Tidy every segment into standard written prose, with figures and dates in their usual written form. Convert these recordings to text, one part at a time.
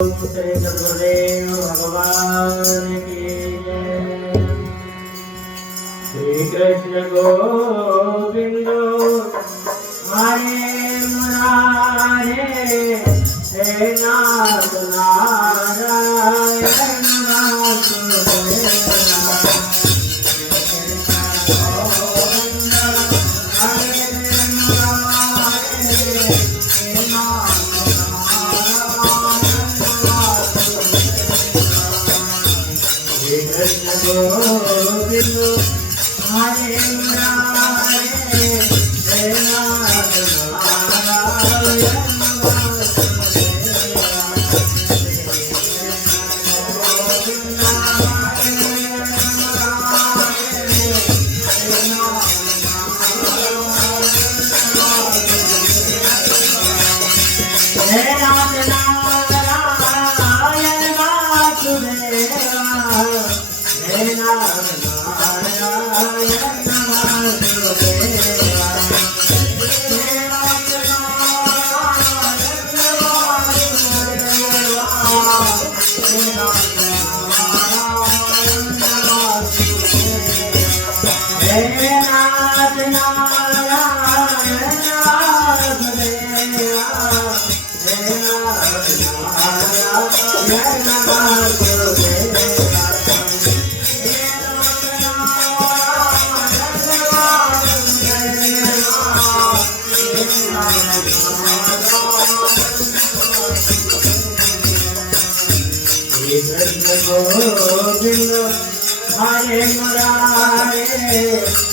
श्री सद्गुरुदेव भगवान की जय। श्री कृष्ण गोविंद हरे मुरारे हे नाथ नारायण वासुदेव। कृष्ण गोविंद हरे मुरारे हे नाथ नारायण गोविंद हरे मुरारे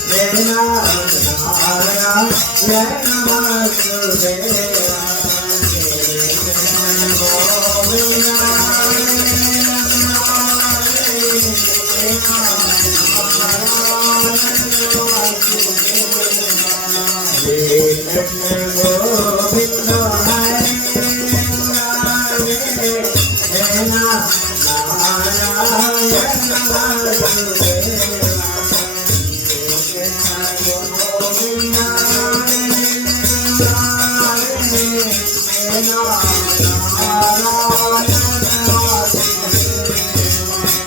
हे नाथ नारायण वासुदेव। कृष्ण गोविंद हरे मुरारे हे नाथ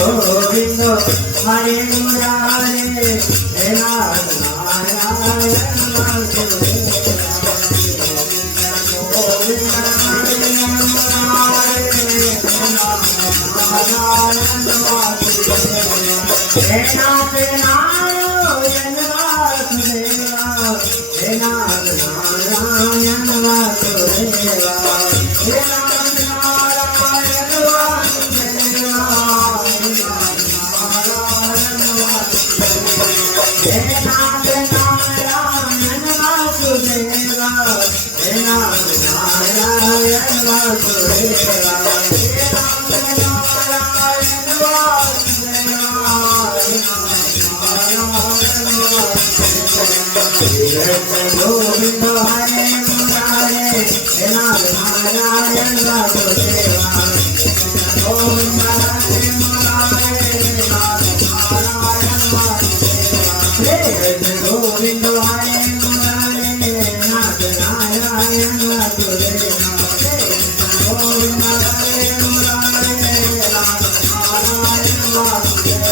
गोविंद हरे मुरारे हे नाथ नारायण वासुदेव। गोविंद हरे मुरारे हे नाथ नारायण वासुदेव। हे नाथ नारायण वासुदेव हे नाथ नारायण वासुदेव हे नाथ नारायण वासुदेव हे नाथ नारायण वासुदेव हे नाथ नारायण वासुदेव। गोविंद हरे मुरारे हे नाथ नारायण वासुदेव। गोविंद हरे मुरारे हे नाथ नारायण वासुदेव। गोविंद हरे मुरारे हे नाथ नारायण वासुदेव। गोविंद हरे मुरारे हे नाथ Narayan Vasudev.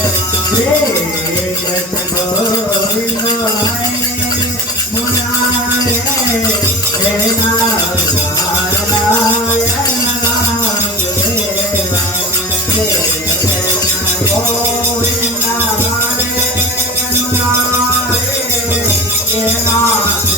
Krishna Govind Govinda Hare Hare